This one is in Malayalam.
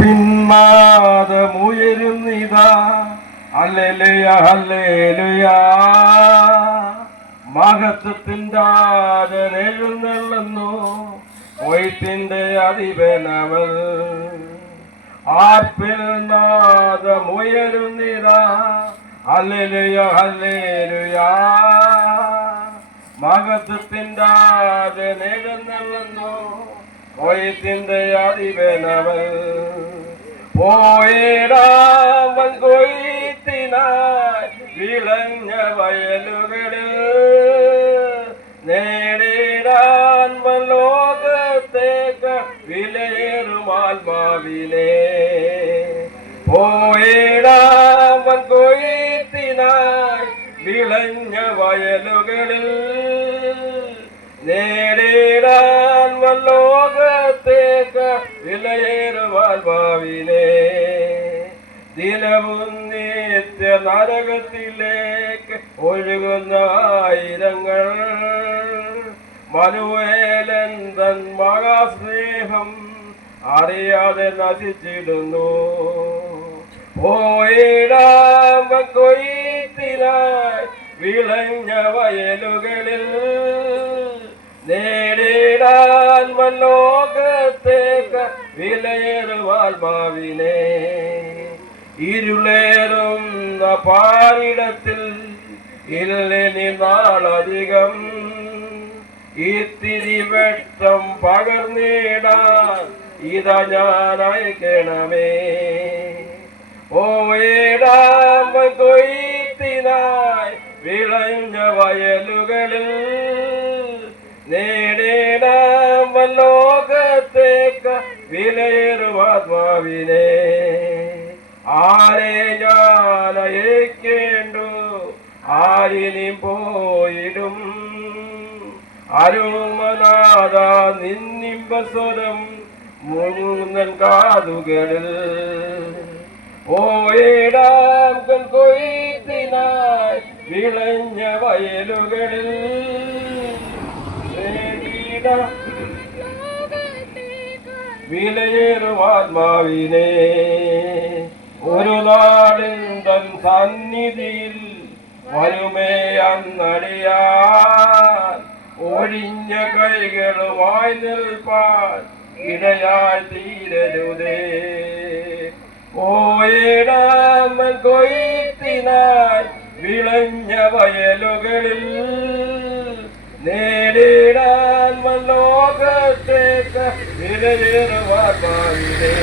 പിന്മാതമുയരുന്നിതാ ഹല്ലേലൂയ ഹല്ലേലൂയ. മഹത്വത്തിൻ്റെ രാജൻ എഴുന്നള്ളുന്നു, കൊയ്ത്തിന്റെ അധിപനവൻ. ആർപ്പിൽ നാദമുയരുന്നിതാ ഹല്ലേലൂയ ഹല്ലേലൂയ. മഹത്വത്തിൻ്റെ രാജൻ എഴുന്നള്ളുന്നു, കൊയ്ത്തിന്റെ അധിപനവൻ. പോയിടാമൻ കൊയ്ത്തിനായി വിളഞ്ഞ വയലുകളിൽ, നേടിടാൻ ലോകത്തേക്ക് വിലയേറും ആത്മാവിനെ. പോയിടാമൻ കൊയ്ത്തിനായി വിളഞ്ഞ വയലുകളിൽ, നേടിടാൻ ലോകത്തേക്ക് വിലയേറും ആത്മാവിനെ. ദിനവും നിത്യ നരകത്തിലേക്ക് ഒഴുകുന്ന ആയിരങ്ങൾ, മനുവേലൻ തൻ മഹാസ്നേഹം അറിയാതെ നശിച്ചിടുന്നു. പോയിടാമൻ കൊയ്ത്തിനായി വിളഞ്ഞ വയലുകളിൽ, നേടിടാൻ ലോകത്തേക്ക് വിലയേറും ആത്മാവിനെ. ഇരുളേറുന്ന പാരിടത്തിൽ ഇല്ലെനി നാളധികം, ഇത്തിരി വെട്ടം പകർന്നിടാൻ ഇതാ ഞാൻ അയക്കണമേ. പോയിടാമൻ കൊയ്ത്തിനായി വിളഞ്ഞ വയലുകളിൽ, നേടിടാൻ ലോകത്തേക്ക് വിലയേറും ആത്മാവിനെ. ആരെ ഞാൻ അയക്കേണ്ടു, ആരിനി പോയിടും. അരുമനാഥ നിന്നിമ്പസ്വരം മുഴുവൻ കാതുകളിൽ. പോയിടാം കൊയ്ത്തിനായി വിളഞ്ഞ വയലുകളിൽ, വിലയേറും ആത്മാവിനെ. ഒരു നാളിൻ തൻ സന്നിധിയിൽ വരുമേ അന്നടിയാൻ, ഒഴിഞ്ഞ കൈകളുമായി നിൽപ്പാൻ ഇടയായി തീരരുതേ. പോയിടാമൻ കൊയ്ത്തിനായി വിളഞ്ഞ വയലുകളിൽ, നേടിടാൻ ലോകത്തേക്ക് വിലയേറും ആത്മാവിനെ.